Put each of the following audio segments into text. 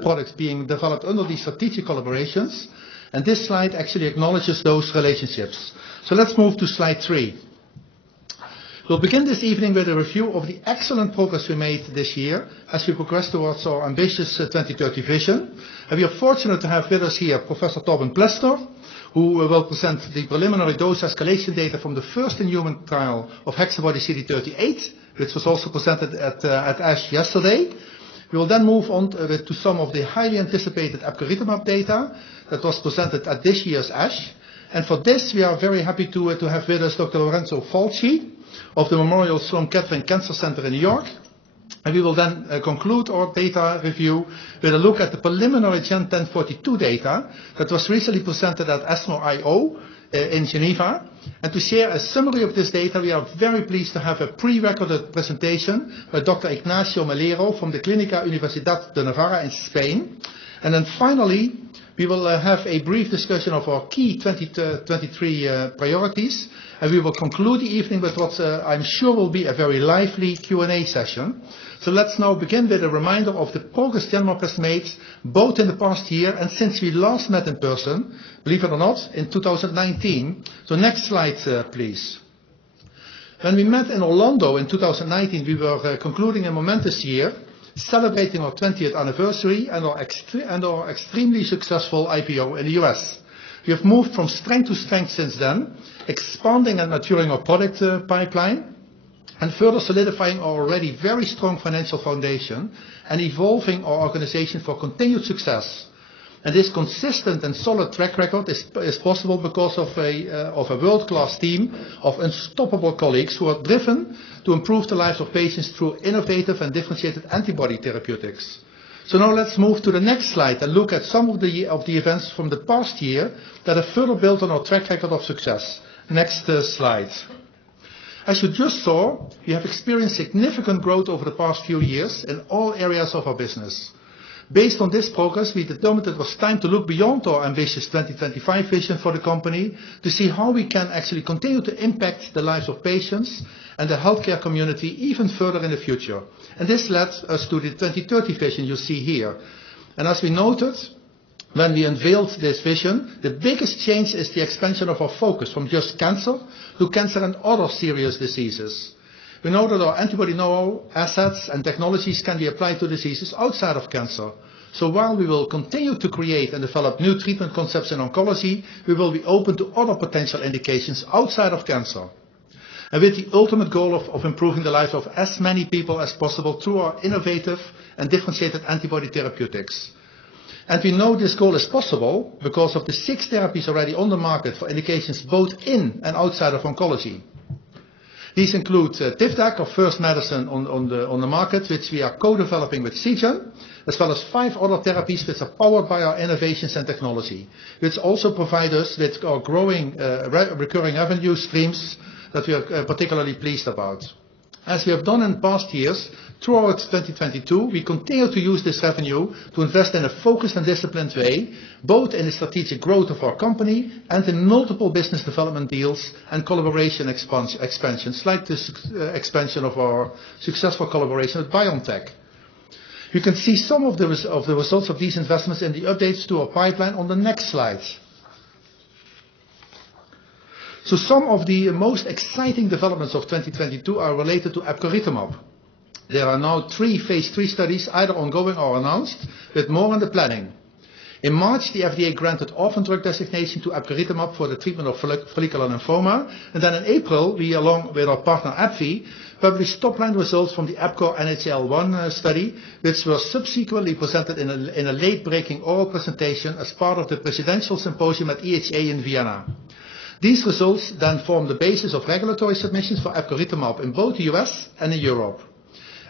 products being developed under these strategic collaborations. And this slide actually acknowledges those relationships. So let's move to slide 3. We'll begin this evening with a review of the excellent progress we made this year as we progress towards our ambitious 2030 vision. And we are fortunate to have with us here Professor Torben Plester, who will present the preliminary dose escalation data from the first in-human trial of HexaBody CD38, which was also presented at ASH yesterday. We will then move on to some of the highly anticipated epcoritamab data that was presented at this year's ASH. And for this, we are very happy to have with us Dr. Lorenzo Falchi of the Memorial Sloan Kettering Cancer Center in New York. And we will then conclude our data review with a look at the preliminary Gen 1042 data that was recently presented at ESMO IO in Geneva. And to share a summary of this data, we are very pleased to have a pre-recorded presentation by Dr. Ignacio Melero from the Clínica Universidad de Navarra in Spain. And then finally, we will have a brief discussion of our key 2023 priorities. And we will conclude the evening with what I'm sure will be a very lively Q&A session. So let's now begin with a reminder of the progress Genmab has made, both in the past year and since we last met in person, believe it or not, in 2019. So next slide, please. When we met in Orlando in 2019, we were concluding a momentous year, celebrating our 20th anniversary and our extremely successful IPO in the US. We have moved from strength to strength since then, expanding and maturing our product pipeline, and further solidifying our already very strong financial foundation and evolving our organization for continued success. And this consistent and solid track record is possible because of a world-class team of unstoppable colleagues who are driven to improve the lives of patients through innovative and differentiated antibody therapeutics. So now let's move to the next slide and look at some of the events from the past year that have further built on our track record of success. Next slide. As you just saw, we have experienced significant growth over the past few years in all areas of our business. Based on this progress, we determined it was time to look beyond our ambitious 2025 vision for the company to see how we can actually continue to impact the lives of patients and the healthcare community even further in the future. And this led us to the 2030 vision you see here. And as we noted, when we unveiled this vision, the biggest change is the expansion of our focus from just cancer to cancer and other serious diseases. We know that our antibody know-how, assets and technologies can be applied to diseases outside of cancer. So while we will continue to create and develop new treatment concepts in oncology, we will be open to other potential indications outside of cancer. And with the ultimate goal of improving the lives of as many people as possible through our innovative and differentiated antibody therapeutics. And we know this goal is possible because of the 6 therapies already on the market for indications both in and outside of oncology. These include Tivdak, our first medicine on the market, which we are co-developing with Seagen, as well as 5 other therapies which are powered by our innovations and technology, which also provide us with our growing recurring revenue streams that we are particularly pleased about. As we have done in past years, throughout 2022, we continue to use this revenue to invest in a focused and disciplined way, both in the strategic growth of our company and in multiple business development deals and collaboration expansions, like this expansion of our successful collaboration with BioNTech. You can see some of the results of these investments in the updates to our pipeline on the next slide. So some of the most exciting developments of 2022 are related to epcoritamab. There are now 3 phase 3 studies either ongoing or announced, with more in the planning. In March, the FDA granted orphan drug designation to epcoritamab for the treatment of follicular lymphoma, and then in April, we, along with our partner AbbVie, published top-line results from the EPCOR NHL-1 study, which were subsequently presented in a late-breaking oral presentation as part of the Presidential Symposium at EHA in Vienna. These results then form the basis of regulatory submissions for epcoritamab in both the US and in Europe.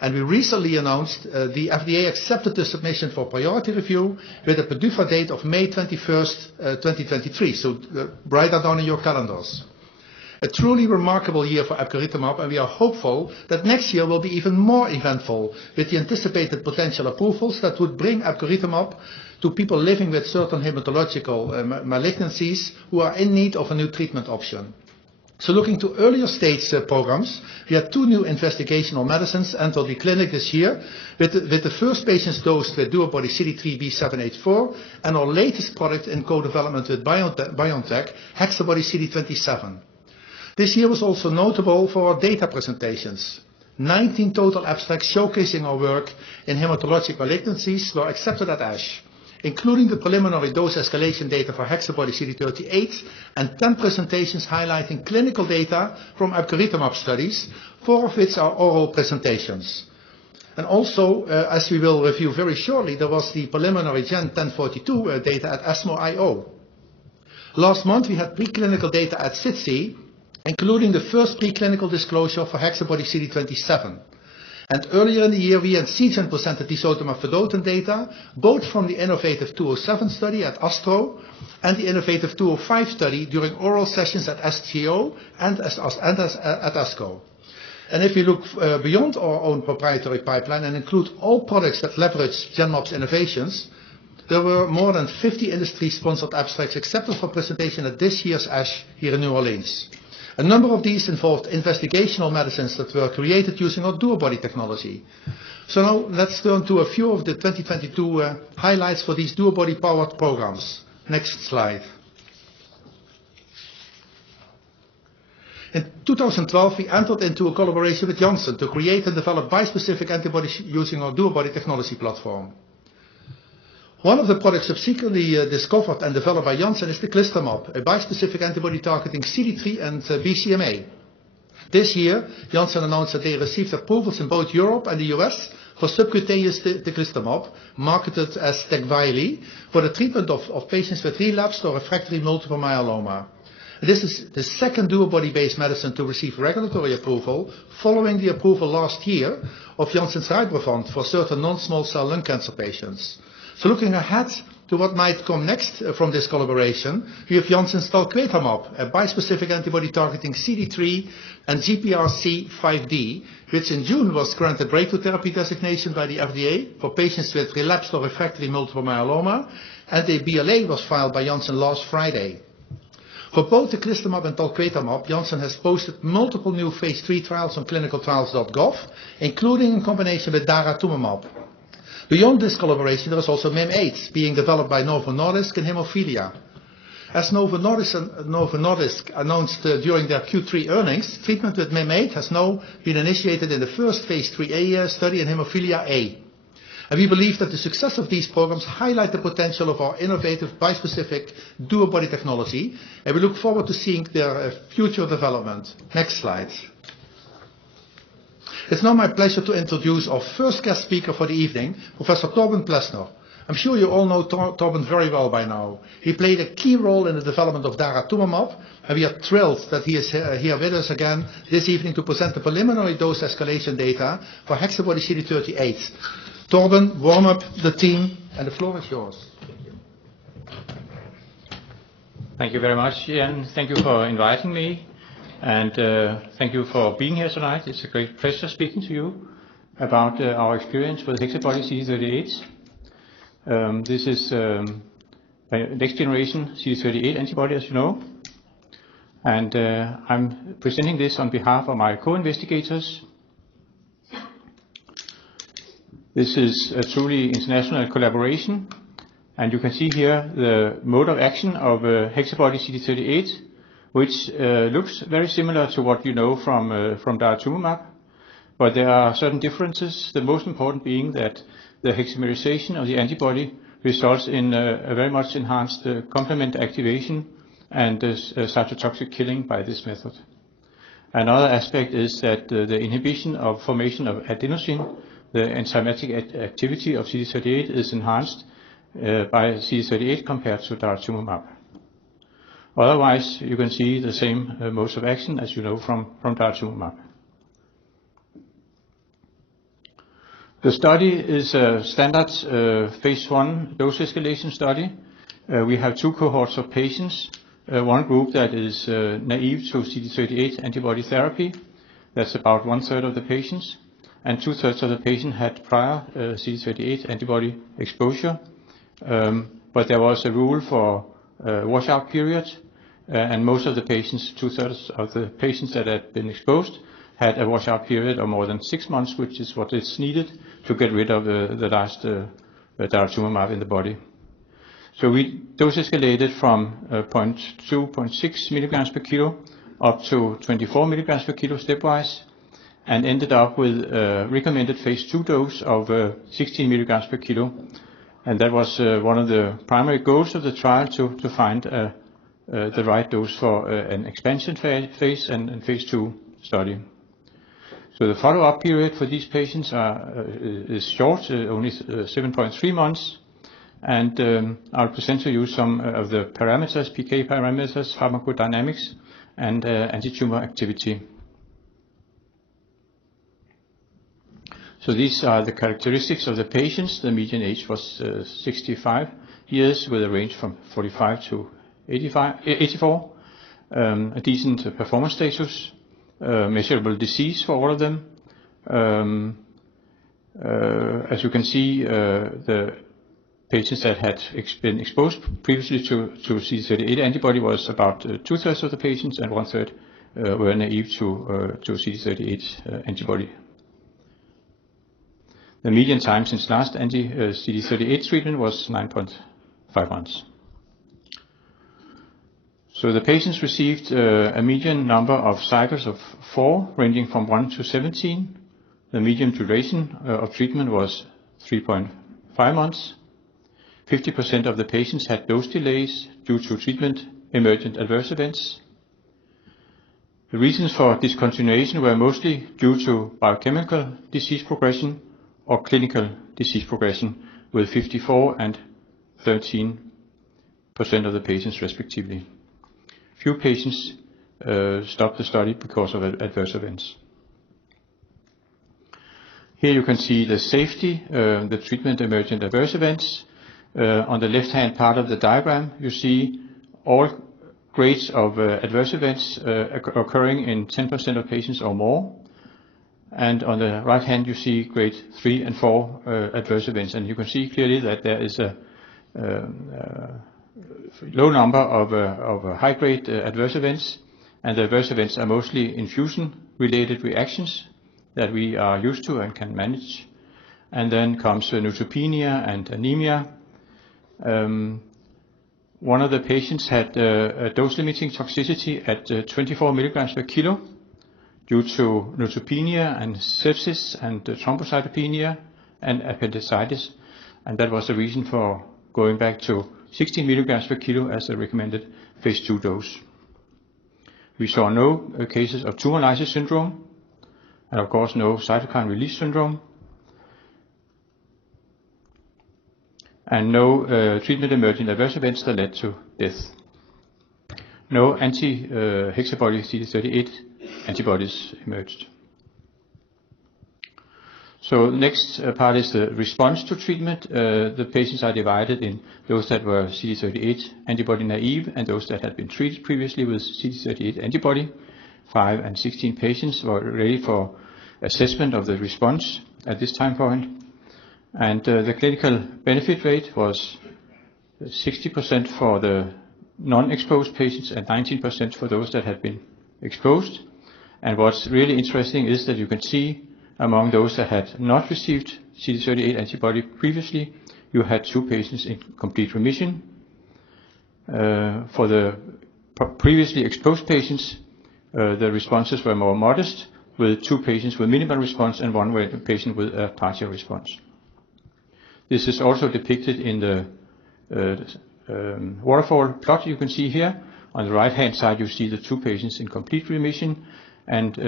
And we recently announced the FDA accepted the submission for priority review with a PDUFA date of May 21st, 2023. So write that down in your calendars. A truly remarkable year for epcoritamab, and we are hopeful that next year will be even more eventful with the anticipated potential approvals that would bring epcoritamab to people living with certain hematological malignancies who are in need of a new treatment option. So looking to earlier stage programs, we had 2 new investigational medicines enter the clinic this year, with the first patients dosed with DuoBody CD3b784, and our latest product in co-development with BioNTech, HexaBody CD27. This year was also notable for our data presentations. 19 total abstracts showcasing our work in hematologic malignancies were accepted at ASH, including the preliminary dose escalation data for HexaBody CD38 and 10 presentations highlighting clinical data from epcoritamab studies, 4 of which are oral presentations. And also, as we will review very shortly, there was the preliminary Gen 1042 data at ESMO IO. Last month we had preclinical data at SITC, including the first preclinical disclosure for HexaBody CD27. And earlier in the year, we and Seagen presented tisotumab vedotin data, both from the innovaTV 207 study at ASTRO and the innovaTV 205 study during oral sessions at SGO and at ASCO. And if we look beyond our own proprietary pipeline and include all products that leverage Genmab's innovations, there were more than 50 industry-sponsored abstracts accepted for presentation at this year's ASH here in New Orleans. A number of these involved investigational medicines that were created using our DuoBody technology. So now let's turn to a few of the 2022 highlights for these DuoBody-powered programs. Next slide. In 2012, we entered into a collaboration with Janssen to create and develop bispecific antibodies using our DuoBody technology platform. One of the products subsequently discovered and developed by Janssen is the Teclistamab, a bispecific antibody targeting CD3 and BCMA. This year, Janssen announced that they received approvals in both Europe and the US for subcutaneous Teclistamab, marketed as Tecvayli, for the treatment of patients with relapsed or refractory multiple myeloma. This is the second DuoBody-based medicine to receive regulatory approval, following the approval last year of Janssen's Rybrevant for certain non-small cell lung cancer patients. So looking ahead to what might come next from this collaboration, we have Janssen's Talquetamab, a bispecific antibody targeting CD3 and GPRC5D, which in June was granted breakthrough therapy designation by the FDA for patients with relapsed or refractory multiple myeloma, and a BLA was filed by Janssen last Friday. For both Teclistamab and Talquetamab, Janssen has posted multiple new phase 3 trials on clinicaltrials.gov, including in combination with daratumumab. Beyond this collaboration, there is also Mim8 being developed by Novo Nordisk in hemophilia. As Novo Nordisk announced during their Q3 earnings, treatment with Mim8 has now been initiated in the first phase 3A study in hemophilia A. And we believe that the success of these programs highlight the potential of our innovative bispecific DuoBody technology, and we look forward to seeing their future development. Next slide. It's now my pleasure to introduce our first guest speaker for the evening, Professor Torben Plesner. I'm sure you all know Torben very well by now. He played a key role in the development of daratumumab, and we are thrilled that he is here with us again this evening to present the preliminary dose escalation data for HexaBody CD38. Torben, warm up the team, and the floor is yours. Thank you very much, Jan. Thank you for inviting me. And thank you for being here tonight. It's a great pleasure speaking to you about our experience with HexaBody CD38. This is a next generation CD38 antibody, as you know. And I'm presenting this on behalf of my co-investigators. This is a truly international collaboration. And you can see here the mode of action of HexaBody CD38, which looks very similar to what you know from daratumumab, but there are certain differences, the most important being that the hexamerization of the antibody results in a very much enhanced complement activation and cytotoxic killing by this method. Another aspect is that the inhibition of formation of adenosine, the enzymatic activity of CD38, is enhanced by CD38 compared to daratumumab. Otherwise, you can see the same modes of action as you know from daratumumab. The study is a standard phase 1 dose escalation study. We have 2 cohorts of patients. One group that is naive to CD38 antibody therapy. That's about 1/3 of the patients. And 2/3 of the patients had prior CD38 antibody exposure. But there was a rule for washout period. and most of the patients, 2/3 of the patients that had been exposed, had a washout period of more than 6 months, which is what is needed to get rid of the last daratumumab in the body. So we dose escalated from 0.2, 0.6 milligrams per kilo up to 24 milligrams per kilo stepwise, and ended up with a recommended phase 2 dose of 16 milligrams per kilo. And that was one of the primary goals of the trial, to find the right dose for an expansion phase and phase 2 study. So the follow-up period for these patients is short, only 7.3 months. And I'll present to you some of the parameters, PK parameters, pharmacodynamics, and anti-tumor activity. So these are the characteristics of the patients. The median age was 65 years, with a range from 45 to 84. A decent performance status, measurable disease for all of them. As you can see, the patients that had been exposed previously to CD38 antibody was about 2/3 of the patients, and 1/3 were naive to CD38 antibody. The median time since last anti-CD38 treatment was 9.5 months. So the patients received a median number of cycles of 4, ranging from 1 to 17. The median duration of treatment was 3.5 months. 50% of the patients had dose delays due to treatment-emergent adverse events. The reasons for discontinuation were mostly due to biochemical disease progression or clinical disease progression, with 54% and 13% of the patients respectively. Few patients stopped the study because of adverse events. Here you can see the safety, the treatment-emergent adverse events. On the left-hand part of the diagram, you see all grades of adverse events occurring in 10% of patients or more. And on the right hand, you see grade 3 and 4 adverse events. And you can see clearly that there is a low number of high-grade adverse events. And the adverse events are mostly infusion-related reactions that we are used to and can manage. And then comes neutropenia and anemia. One of the patients had a dose-limiting toxicity at 24 milligrams per kilo due to neutropenia and sepsis and thrombocytopenia and appendicitis, and that was the reason for going back to 16 milligrams per kilo as a recommended phase 2 dose. We saw no cases of tumor lysis syndrome, and of course no cytokine release syndrome, and no treatment-emergent adverse events that led to death. No anti-hexabody CD38 antibodies emerged. So the next part is the response to treatment. The patients are divided in those that were CD38 antibody naive and those that had been treated previously with CD38 antibody. 5 and 16 patients were ready for assessment of the response at this time point. And the clinical benefit rate was 60% for the non-exposed patients and 19% for those that had been exposed. And what's really interesting is that you can see among those that had not received CD38 antibody previously, you had 2 patients in complete remission. For the previously exposed patients, the responses were more modest, with 2 patients with minimal response and 1 patient with a partial response. This is also depicted in the waterfall plot you can see here. On the right-hand side, you see the 2 patients in complete remission, and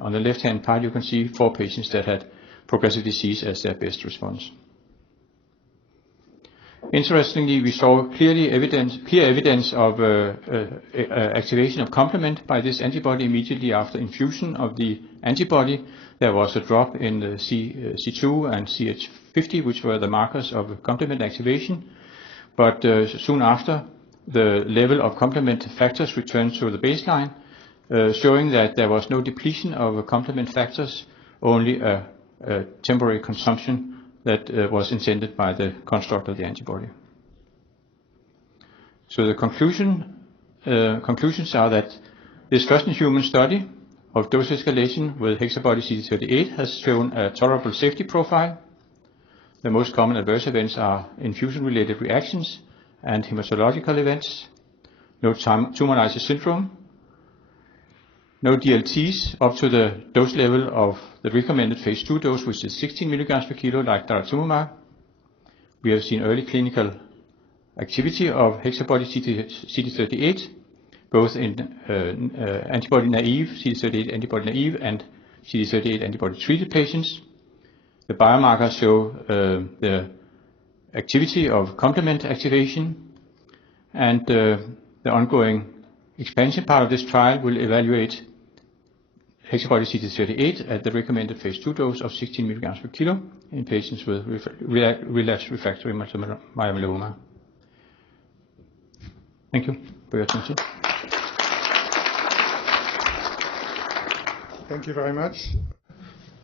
on the left-hand part, you can see 4 patients that had progressive disease as their best response. Interestingly, we saw clear evidence of activation of complement by this antibody immediately after infusion of the antibody. There was a drop in the C2 and CH50, which were the markers of complement activation. But soon after, the level of complement factors returned to the baseline, showing that there was no depletion of complement factors, only a temporary consumption that was intended by the construct of the antibody. So the conclusion conclusions are that this first-in-human study of dose escalation with hexabody CD38 has shown a tolerable safety profile. The most common adverse events are infusion-related reactions and hematological events. No tumor lysis syndrome. No DLTs up to the dose level of the recommended phase 2 dose, which is 16 milligrams per kilo, like daratumumab. We have seen early clinical activity of hexabody CD38, both in antibody-naive, CD38 antibody-naive, and CD38 antibody-treated patients. The biomarkers show the activity of complement activation, and the ongoing expansion part of this trial will evaluate hexabody CD38 at the recommended phase 2 dose of 16 milligrams per kilo in patients with relapsed refractory multiple myeloma. Thank you for your attention. Thank you very much,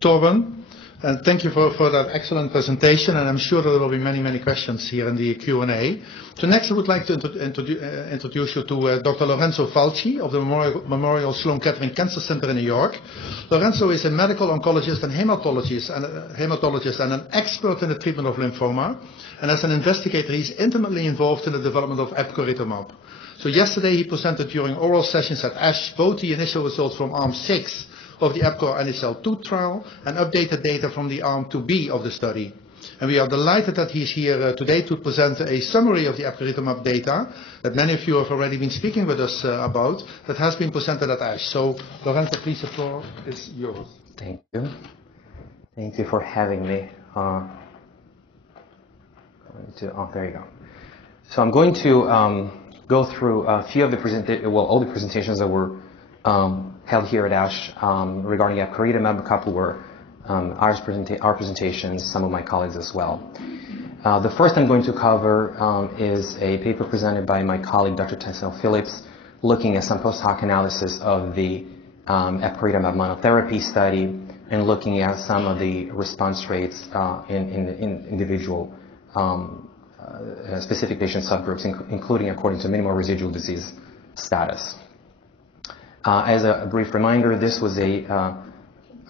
Torben, and thank you for that excellent presentation, and I'm sure there will be many questions here in the Q&A. So next I would like to introduce you to Dr. Lorenzo Falchi of the Memorial Sloan Kettering Cancer Center in New York. Lorenzo is a medical oncologist and hematologist and an expert in the treatment of lymphoma, and as an investigator he's intimately involved in the development of epcoritamab. So yesterday he presented during oral sessions at ASH both the initial results from Arm 6 of the EPCOR NHL-2 trial and updated data from the Arm 2B of the study. And we are delighted that he's here today to present a summary of the epcoritamab data that many of you have already been speaking with us about, that has been presented at ASH. So, Lorenzo, please, the floor is yours. Thank you. Thank you for having me. There you go. So I'm going to go through a few of the all the presentations that were held here at ASH regarding epcoritamab. A couple were our presentations, some of my colleagues as well. The first I'm going to cover is a paper presented by my colleague Dr. Tycel Phillips, looking at some post-hoc analysis of the epcoritamab monotherapy study and looking at some of the response rates in individual specific patient subgroups, including according to minimal residual disease status. As a brief reminder, this was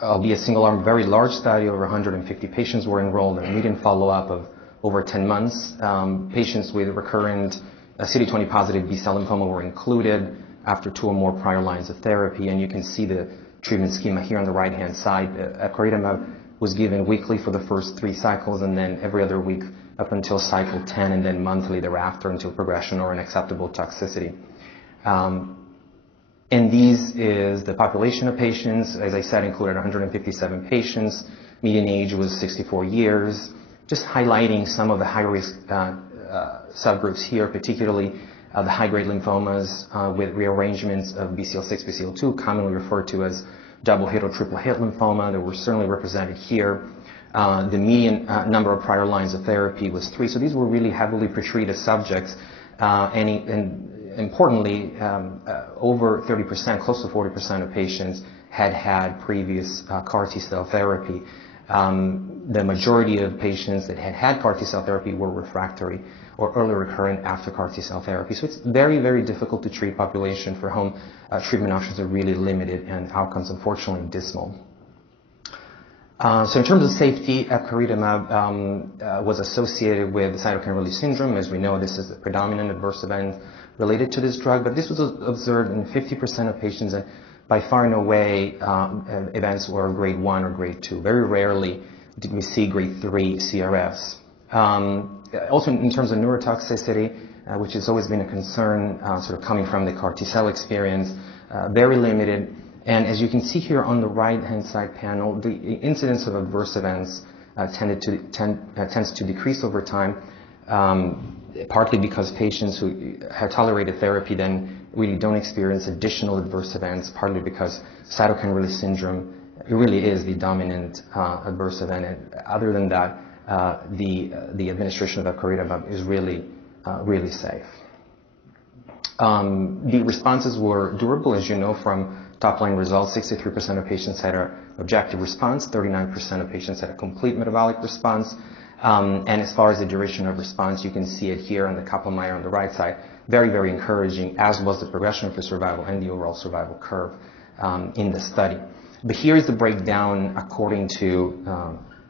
albeit single-arm, very large study. Over 150 patients were enrolled, and a median follow-up of over 10 months. Patients with recurrent CD20 positive B-cell lymphoma were included after 2 or more prior lines of therapy, and you can see the treatment schema here on the right-hand side. Epcoritamab was given weekly for the first 3 cycles, and then every other week up until cycle 10, and then monthly thereafter until progression or unacceptable toxicity. And these is the population of patients. As I said, included 157 patients. Median age was 64 years. Just highlighting some of the high-risk subgroups here, particularly the high-grade lymphomas with rearrangements of BCL6, BCL2, commonly referred to as double hit or triple hit lymphoma, that were certainly represented here. The median number of prior lines of therapy was 3, so these were really heavily pretreated subjects, and importantly, over 30%, close to 40% of patients had previous CAR T-cell therapy. The majority of patients that had CAR T-cell therapy were refractory or early recurrent after CAR T-cell therapy. So it's very difficult to treat population for whom treatment options are really limited and outcomes unfortunately dismal. So in terms of safety, epcoritamab was associated with cytokine release syndrome. As we know, this is the predominant adverse event related to this drug, but this was observed in 50% of patients, and by far and away events were grade 1 or grade 2. Very rarely did we see grade 3 CRS. Also in terms of neurotoxicity, which has always been a concern sort of coming from the CAR T-cell experience, very limited. And as you can see here on the right-hand side panel, the incidence of adverse events tends to decrease over time, partly because patients who have tolerated therapy then really don't experience additional adverse events, partly because cytokine release syndrome really is the dominant adverse event. And other than that, the administration of epcoritamab is really safe. The responses were durable, as you know from top-line results. 63% of patients had an objective response, 39% of patients had a complete metabolic response. And as far as the duration of response, you can see it here on the Kaplan-Meier on the right side. Very, very encouraging, as was the progression-free survival and the overall survival curve in the study. But here's the breakdown according to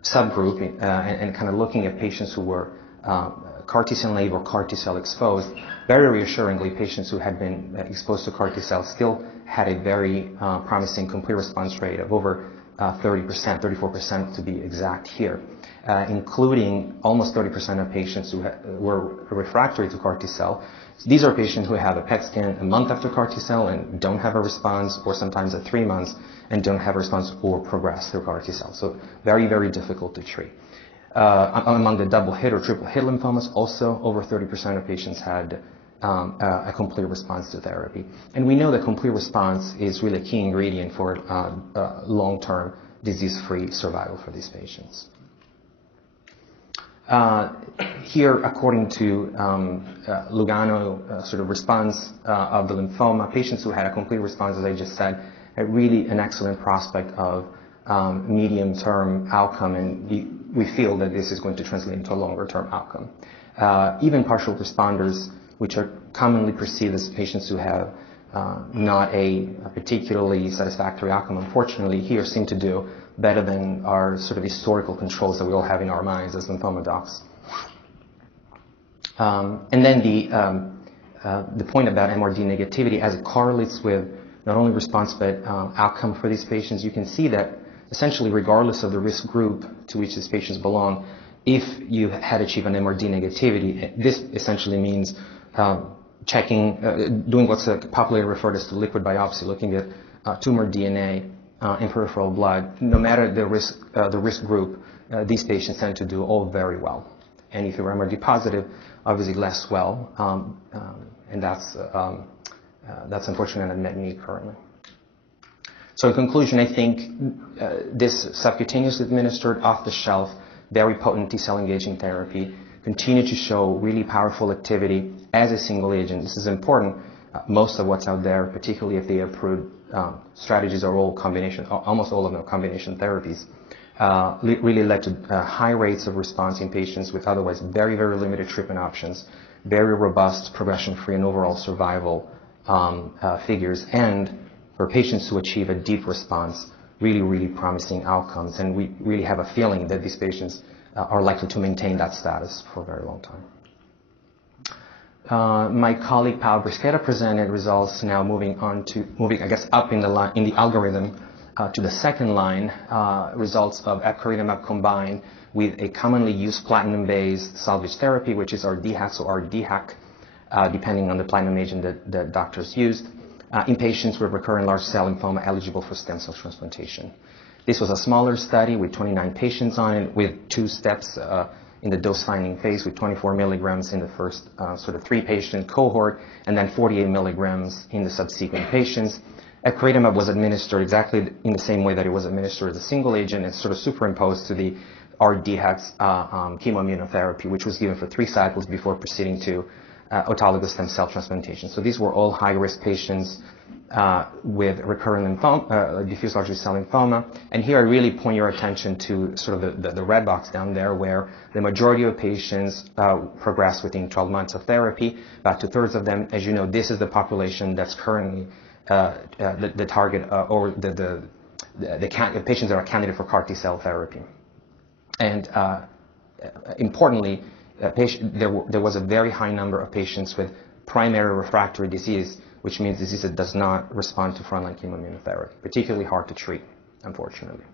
subgroup and kind of looking at patients who were CAR T-cell naive or CAR T-cell exposed. Very reassuringly, patients who had been exposed to CAR T-cell still had a very promising complete response rate of over 30%, 34% to be exact here, including almost 30% of patients who were refractory to CAR T-cell. These are patients who have a PET scan a month after CAR T-cell and don't have a response, or sometimes at 3 months and don't have a response or progress through CAR T-cell. So very, very difficult to treat. Among the double hit or triple hit lymphomas, also over 30% of patients had a complete response to therapy. And we know that complete response is really a key ingredient for long-term disease-free survival for these patients. Here, according to Lugano sort of response of the lymphoma, patients who had a complete response, as I just said, had really an excellent prospect of medium-term outcome, and we feel that this is going to translate into a longer-term outcome. Even partial responders, which are commonly perceived as patients who have not a particularly satisfactory outcome, unfortunately, here seem to do better than our sort of historical controls that we all have in our minds as lymphoma docs. And then the point about MRD negativity, as it correlates with not only response but outcome for these patients, you can see that essentially regardless of the risk group to which these patients belong, if you had achieved an MRD negativity, this essentially means doing what's popularly referred as to liquid biopsy, looking at tumor DNA in peripheral blood. No matter the risk group, these patients tend to do all very well. And if you're MRD positive, obviously less well, and that's unfortunately an unmet need currently. So in conclusion, I think this subcutaneously administered, off-the-shelf, very potent T-cell engaging therapy continue to show really powerful activity as a single agent. This is important. Most of what's out there, particularly if they approved strategies, are all combination, almost all of them combination therapies, really led to high rates of response in patients with otherwise very, very limited treatment options, very robust progression-free and overall survival figures, and for patients who achieve a deep response, really, really promising outcomes. And we really have a feeling that these patients are likely to maintain that status for a very long time. My colleague Paolo Brischetta presented results now moving I guess up in the algorithm to the second line, results of epcoritamab combined with a commonly used platinum-based salvage therapy, which is R-DHAX or R-DHAC, depending on the platinum agent that doctors used, in patients with recurrent large cell lymphoma eligible for stem cell transplantation. This was a smaller study with 29 patients on it, with 2 steps in the dose-finding phase, with 24 milligrams in the first sort of 3-patient cohort, and then 48 milligrams in the subsequent patients. Epcoritamab was administered exactly in the same way that it was administered as a single agent, and sort of superimposed to the R-DHAX chemoimmunotherapy, which was given for 3 cycles before proceeding to autologous stem cell transplantation. So these were all high-risk patients with recurrent lymphoma, diffuse large B-cell lymphoma. And here I really point your attention to sort of the red box down there, where the majority of patients progress within 12 months of therapy. About 2/3 of them, as you know, this is the population that's currently the target or the patients that are candidate for CAR T-cell therapy. And importantly, there was a very high number of patients with primary refractory disease, which means disease that does not respond to frontline chemoimmunotherapy, particularly hard to treat, unfortunately.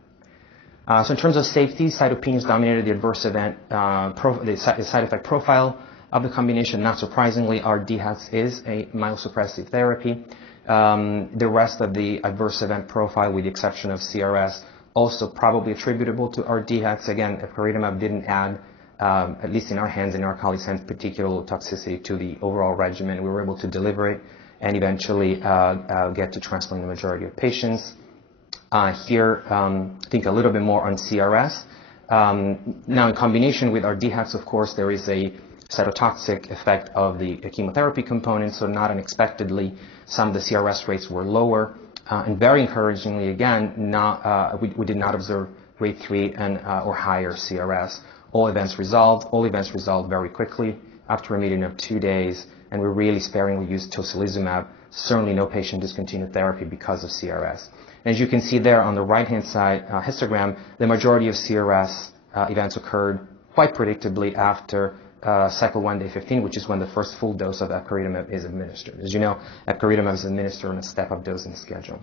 So in terms of safety, cytopenias dominated the adverse event, the side effect profile of the combination. Not surprisingly, R-DHAX is a myelosuppressive therapy. The rest of the adverse event profile, with the exception of CRS, also probably attributable to R-DHAX. Again, epcoritamab didn't add, at least in our hands, in our colleagues' hands, particular toxicity to the overall regimen. We were able to deliver it and eventually get to transplant the majority of patients. Here, I think a little bit more on CRS. Now, in combination with R-DHAX, of course, there is a cytotoxic effect of the chemotherapy component, so not unexpectedly, some of the CRS rates were lower. And very encouragingly, again, we did not observe grade 3 and or higher CRS. All events resolved very quickly after a median of 2 days, and we really sparingly used tocilizumab. Certainly no patient discontinued therapy because of CRS. And as you can see there on the right-hand side histogram, the majority of CRS events occurred quite predictably after cycle 1, day 15, which is when the first full dose of epcoritamab is administered. As you know, epcoritamab is administered on a step-up dosing schedule.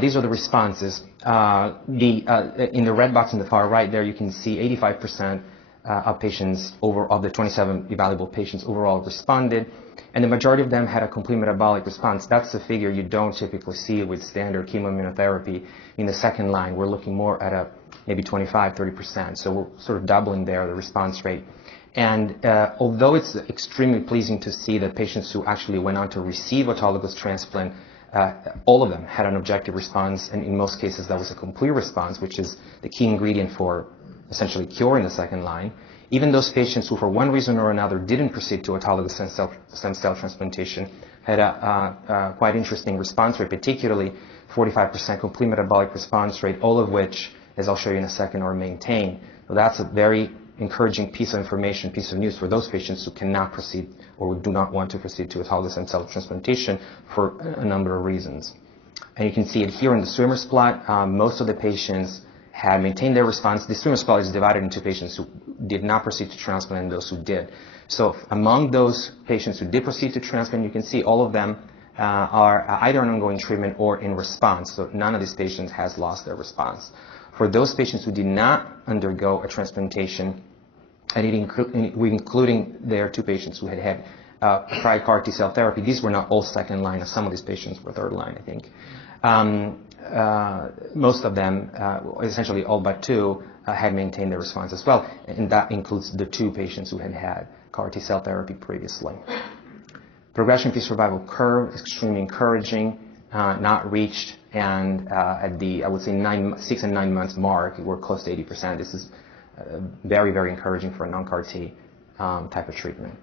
These are the responses. In the red box in the far right there, you can see 85% of patients of the 27 evaluable patients overall responded, and the majority of them had a complete metabolic response. That's a figure you don't typically see with standard chemoimmunotherapy. In the second line, we're looking more at a maybe 25-30%. So we're sort of doubling there the response rate. And although it's extremely pleasing to see that patients who actually went on to receive autologous transplant, all of them had an objective response, and in most cases that was a complete response, which is the key ingredient for essentially curing the second line. Even those patients who for one reason or another didn't proceed to autologous stem cell transplantation had a quite interesting response rate, particularly 45% complete metabolic response rate, all of which, as I'll show you in a second, are maintained. So that's a very encouraging piece of information, piece of news for those patients who cannot proceed or who do not want to proceed to autologous stem cell transplantation for a number of reasons. And you can see it here in the swimmer's plot. Most of the patients had maintained their response. The swimmer's plot is divided into patients who did not proceed to transplant and those who did. So among those patients who did proceed to transplant, you can see all of them are either on ongoing treatment or in response. So none of these patients has lost their response. For those patients who did not undergo a transplantation, and including their 2 patients who had had prior CAR T-cell therapy, these were not all second line, as some of these patients were third line, I think. Most of them, essentially all but 2, had maintained their response as well, and that includes the 2 patients who had had CAR T-cell therapy previously. Progression-free survival curve, extremely encouraging, not reached, and at the, I would say, 6 and 9 months mark, we're close to 80%. This is very, very encouraging for a non-CAR T type of treatment.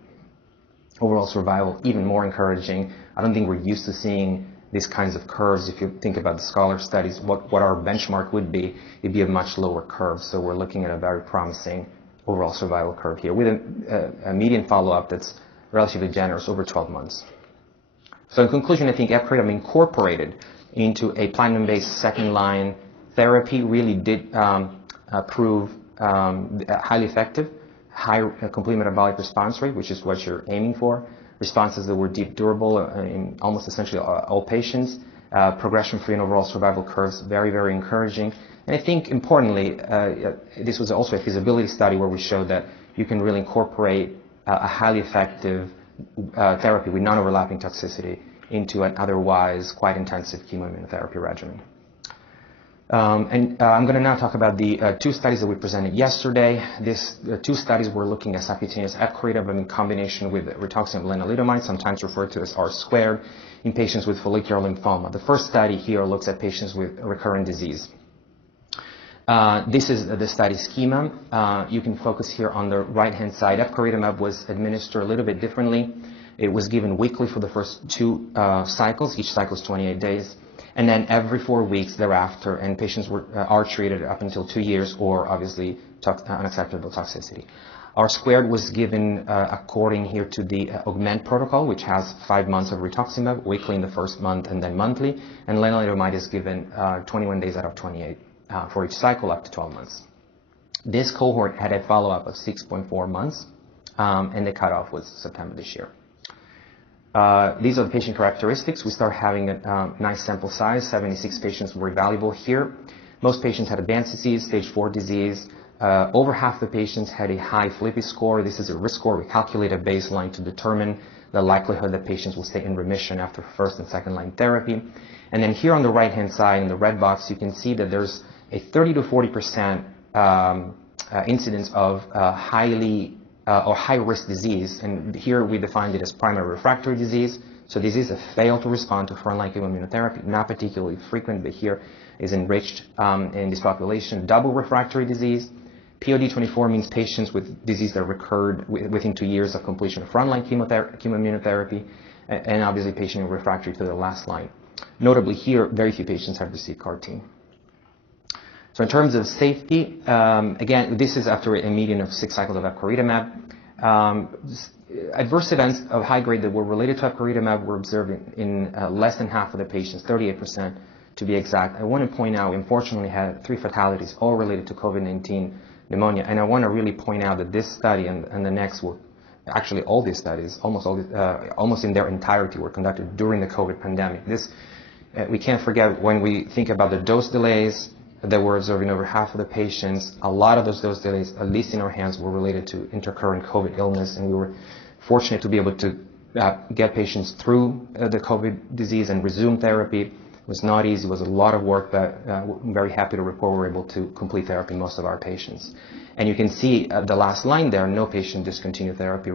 Overall survival, even more encouraging. I don't think we're used to seeing these kinds of curves. If you think about the scholar studies, what our benchmark would be, it'd be a much lower curve. So we're looking at a very promising overall survival curve here with a median follow-up that's relatively generous, over 12 months. So in conclusion, I think epcoritamab incorporated into a platinum-based second-line therapy really did prove highly effective, high complete metabolic response rate, which is what you're aiming for. Responses that were deep, durable in almost essentially all patients. Progression-free and overall survival curves, very, very encouraging. And I think importantly, this was also a feasibility study where we showed that you can really incorporate a highly effective therapy with non-overlapping toxicity into an otherwise quite intensive chemoimmunotherapy regimen. I'm going to now talk about the 2 studies that we presented yesterday. These 2 studies were looking at subcutaneous epcoritamab in combination with rituximab lenalidomide, sometimes referred to as R-squared, in patients with follicular lymphoma. The first study here looks at patients with recurrent disease. This is the study schema. You can focus here on the right-hand side. Epcoritamab was administered a little bit differently. It was given weekly for the first 2 cycles. Each cycle is 28 days. And then every 4 weeks thereafter, and patients are treated up until 2 years or obviously unacceptable toxicity. R-squared was given according here to the Augment protocol, which has 5 months of rituximab, weekly in the first month and then monthly. And lenalidomide is given 21 days out of 28 for each cycle up to 12 months. This cohort had a follow-up of 6.4 months, and the cutoff was September this year. These are the patient characteristics. We start having a nice sample size. 76 patients were evaluable here. Most patients had advanced disease, stage 4 disease. Over half the patients had a high FLIPI score. This is a risk score. We calculate a baseline to determine the likelihood that patients will stay in remission after first and second line therapy. And then here on the right-hand side in the red box, you can see that there's a 30 to 40% incidence of high-risk disease, and here we defined it as primary refractory disease. So disease that failed to respond to frontline immunotherapy, not particularly frequent, but here is enriched in this population. Double refractory disease. POD24 means patients with disease that recurred within 2 years of completion of frontline chemoimmunotherapy, and obviously patient refractory to the last line. Notably here, very few patients have received CAR T. So in terms of safety, again, this is after a median of 6 cycles of epcoritamab. Adverse events of high grade that were related to epcoritamab were observed in less than half of the patients, 38% to be exact. I want to point out, we unfortunately had 3 fatalities, all related to COVID-19 pneumonia. And I want to really point out that this study and the next were, actually all these studies, almost in their entirety were conducted during the COVID pandemic. We can't forget when we think about the dose delays that were observed in over half of the patients. A lot of those dose delays, at least in our hands, were related to intercurrent COVID illness, and we were fortunate to be able to get patients through the COVID disease and resume therapy. It was not easy, it was a lot of work, but I'm very happy to report we were able to complete therapy in most of our patients. And you can see the last line there, no patient discontinued therapy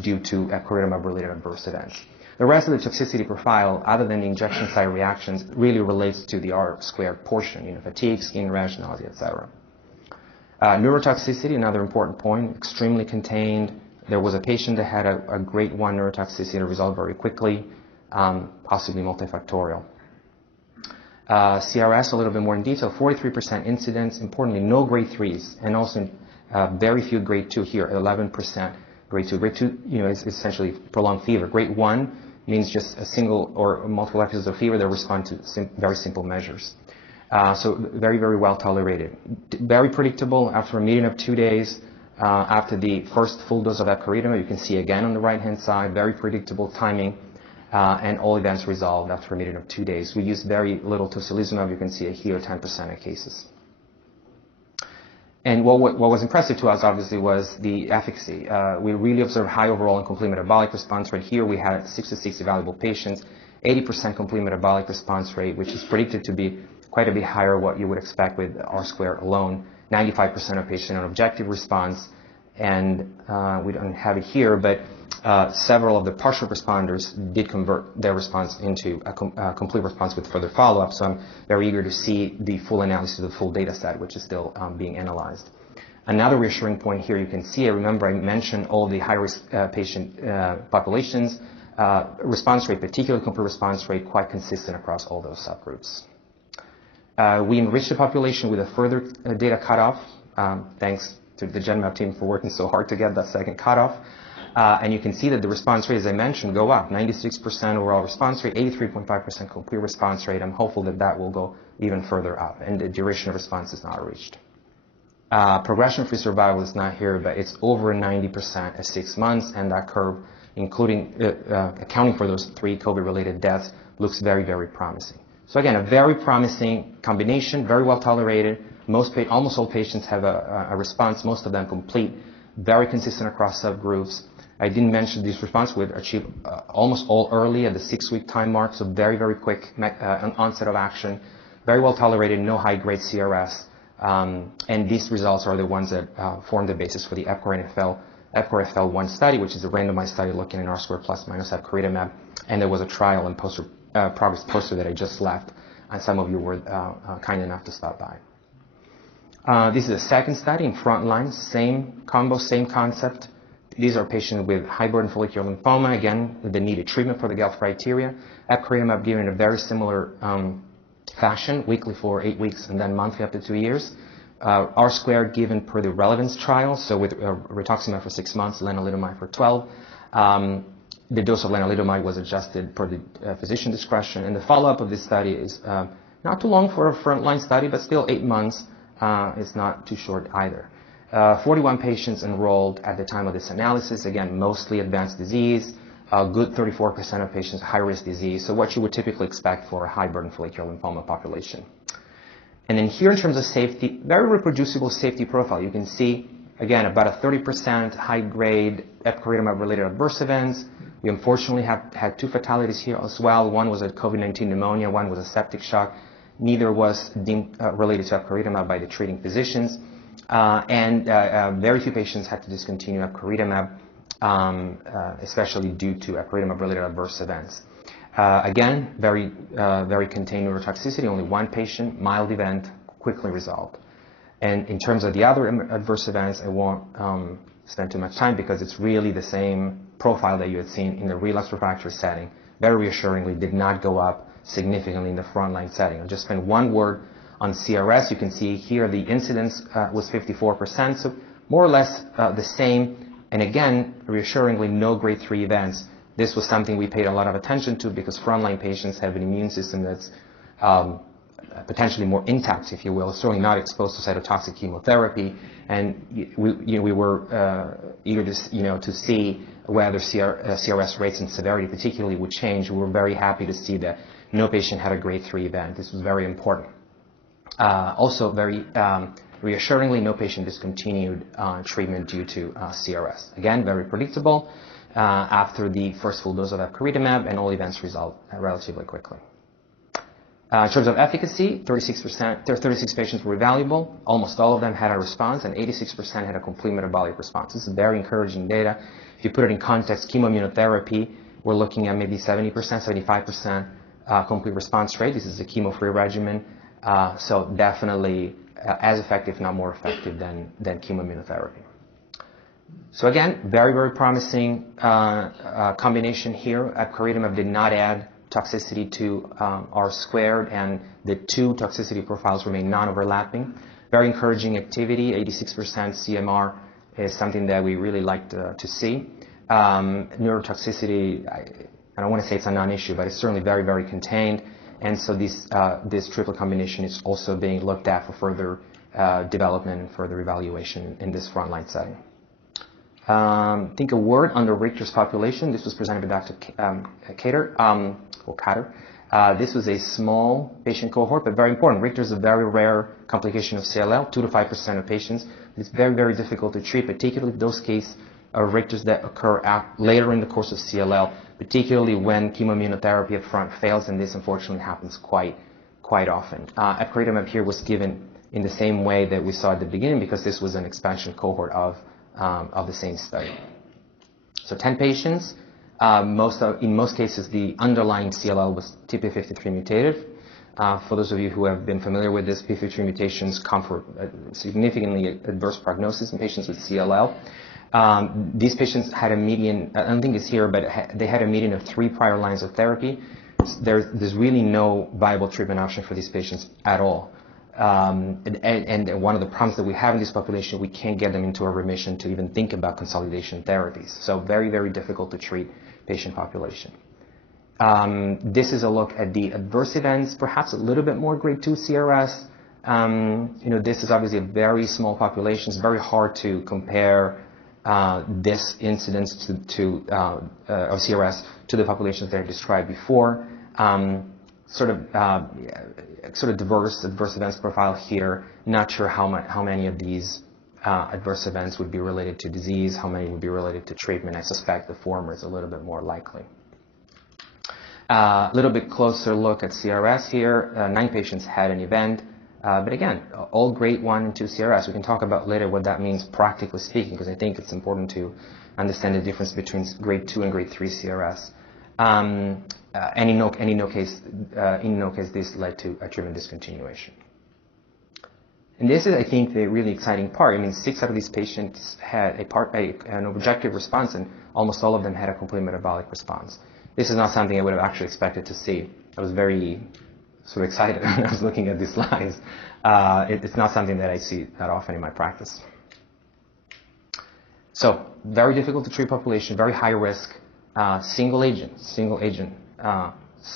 due to epcoritamab-related adverse events. The rest of the toxicity profile, other than the injection site reactions, really relates to the R-squared portion, fatigue, skin rash, nausea, etc. Neurotoxicity, another important point, extremely contained. There was a patient that had a grade 1 neurotoxicity that resolved very quickly, possibly multifactorial. CRS, a little bit more in detail, 43% incidence, importantly, no grade 3s, and also very few grade 2 here, 11% grade 2. Grade 2, is essentially prolonged fever. Grade 1 means just a single or multiple episodes of fever that respond to very simple measures. So very, very well tolerated. Very predictable after a median of 2 days. After the first full dose of epcoritamab, you can see again on the right-hand side, very predictable timing, and all events resolved after a median of 2 days. We used very little tocilizumab. You can see it here, 10% of cases. And what was impressive to us, obviously, was the efficacy. We really observed high overall and complete metabolic response rate. Here we had 66 evaluable patients, 80% complete metabolic response rate, which is predicted to be quite a bit higher what you would expect with R-squared alone. 95% of patients on objective response, and we don't have it here, but several of the partial responders did convert their response into a complete response with further follow-up. So I'm very eager to see the full analysis of the full data set, which is still being analyzed. Another reassuring point here, you can see, remember I mentioned all the high-risk patient populations, response rate, particularly complete response rate, quite consistent across all those subgroups. We enriched the population with a further data cutoff, thanks to the Genmab team for working so hard to get that second cutoff. And you can see that the response rate, as I mentioned, go up. 96% overall response rate, 83.5% complete response rate. I'm hopeful that that will go even further up, and the duration of response is not reached. Progression-free survival is not here, but it's over 90% at 6 months, and that curve, including accounting for those 3 COVID-related deaths, looks very, very promising. So again, a very promising combination, very well tolerated. Almost all patients have a response, most of them complete, very consistent across subgroups. I didn't mention this response would achieve almost all early at the 6-week time mark, so very, very quick onset of action, very well tolerated, no high-grade CRS, and these results are the ones that form the basis for the EPCOR-FL1 study, which is a randomized study looking at R-squared plus minus epcoritamab, and there was a trial and progress poster that I just left, and some of you were kind enough to stop by. This is a second study in frontline, same combo, same concept. These are patients with high burden follicular lymphoma, again, that needed treatment for the GELF criteria. Epcoritamab given in a very similar fashion, weekly for 8 weeks and then monthly up to 2 years. R-squared given per the relevance trial, so with rituximab for 6 months, lenalidomide for 12. The dose of lenalidomide was adjusted per the physician discretion, and the follow-up of this study is not too long for a frontline study, but still 8 months. It's not too short either. 41 patients enrolled at the time of this analysis, again, mostly advanced disease, a good 34% of patients high-risk disease, so what you would typically expect for a high-burden follicular lymphoma population. And then here in terms of safety, very reproducible safety profile. You can see, again, about a 30% high-grade epcoritamab-related adverse events. We unfortunately had 2 fatalities here as well. One was a COVID-19 pneumonia, one was a septic shock. Neither was deemed related to epcoritamab by the treating physicians. And very few patients had to discontinue epcoritamab, especially due to epcoritamab-related adverse events. Again, very contained neurotoxicity, only 1 patient, mild event, quickly resolved. And in terms of the other adverse events, I won't spend too much time because it's really the same profile that you had seen in the relapsed refractory setting. Very reassuringly, did not go up significantly in the frontline setting. I'll just spend one word On CRS, you can see here the incidence was 54%, so more or less the same. And again, reassuringly, no grade 3 events. This was something we paid a lot of attention to because frontline patients have an immune system that's potentially more intact, if you will, certainly not exposed to cytotoxic chemotherapy. And we were eager to see whether CRS rates and severity particularly would change. We were very happy to see that no patient had a grade 3 event. This was very important. Also very reassuringly, no patient discontinued treatment due to CRS. Again, very predictable after the first full dose of epcoritamab, and all events resolved relatively quickly. In terms of efficacy, 36 patients were evaluable. Almost all of them had a response, and 86% had a complete metabolic response. This is very encouraging data. If you put it in context, chemoimmunotherapy, we're looking at maybe 70%, 75% complete response rate. This is a chemo-free regimen, so definitely as effective, if not more effective than chemoimmunotherapy. So again, very, very promising combination here. Epcoritamab did not add toxicity to R squared, and the two toxicity profiles remain non-overlapping. Very encouraging activity. 86% CMR is something that we really like to see. Neurotoxicity, I don't want to say it's a non-issue, but it's certainly very, very contained. And so this triple combination is also being looked at for further development and further evaluation in this frontline setting. I think a word on the Richter's population. This was presented by Dr. Kater. This was a small patient cohort, but very important. Richter's is a very rare complication of CLL, 2 to 5% of patients. It's very, very difficult to treat, particularly those cases of Richter's that occur later in the course of CLL, particularly when chemoimmunotherapy up front fails, and this unfortunately happens quite often. Epcoritamab here was given in the same way that we saw at the beginning because this was an expansion cohort of the same study. So 10 patients. In most cases, the underlying CLL was TP53 mutated. For those of you who have been familiar with this, p53 mutations come for significantly adverse prognosis in patients with CLL. These patients had a median, I don't think it's here, but they had a median of 3 prior lines of therapy. There's really no viable treatment option for these patients at all. And one of the problems that we have in this population, we can't get them into a remission to even think about consolidation therapies. So very, very difficult to treat patient population. This is a look at the adverse events, perhaps a little bit more grade 2 CRS. This is obviously a very small population. It's very hard to compare this incidence of CRS to the populations that I described before. Sort of diverse adverse events profile here. Not sure how many of these adverse events would be related to disease, how many would be related to treatment. I suspect the former is a little bit more likely. A little bit closer look at CRS here. 9 patients had an event, but again, all grade 1 and 2 CRS. We can talk about later what that means practically speaking, because I think it's important to understand the difference between grade 2 and grade 3 CRS. And in no case this led to a treatment discontinuation. And this is, I think, the really exciting part. I mean, 6 out of these patients had an objective response, and almost all of them had a complete metabolic response. This is not something I would have actually expected to see. I was very sort of excited when I was looking at these slides. It's not something that I see that often in my practice. So, very difficult to treat population, very high risk, single agent,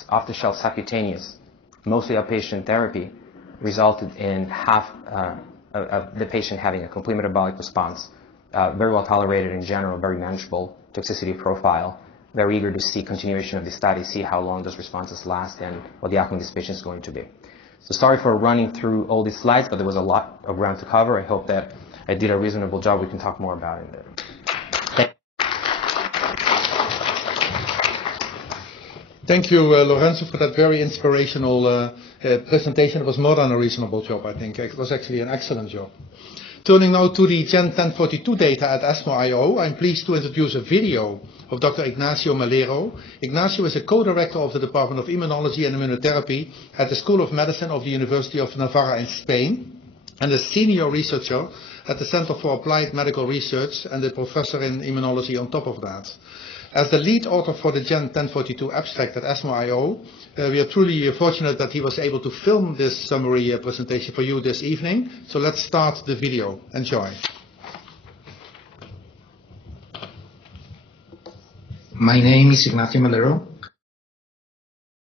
off-the-shelf subcutaneous, mostly outpatient therapy, resulted in half of the patient having a complete metabolic response, very well tolerated in general, very manageable toxicity profile. Very eager to see continuation of the study, see how long those responses last and what the outcome of this patient is going to be. So sorry for running through all these slides, but there was a lot of ground to cover. I hope that I did a reasonable job. We can talk more about it there. Thank you, Lorenzo, for that very inspirational presentation. It was more than a reasonable job, I think. It was actually an excellent job. Turning now to the Gen 1042 data at ESMO IO, I'm pleased to introduce a video of Dr. Ignacio Melero. Ignacio is a co-director of the Department of Immunology and Immunotherapy at the School of Medicine of the University of Navarra in Spain, and a senior researcher at the Center for Applied Medical Research and a professor in immunology on top of that. As the lead author for the Gen 1042 abstract at ESMO IO, we are truly fortunate that he was able to film this summary presentation for you this evening. So let's start the video. Enjoy. My name is Ignacio Melero.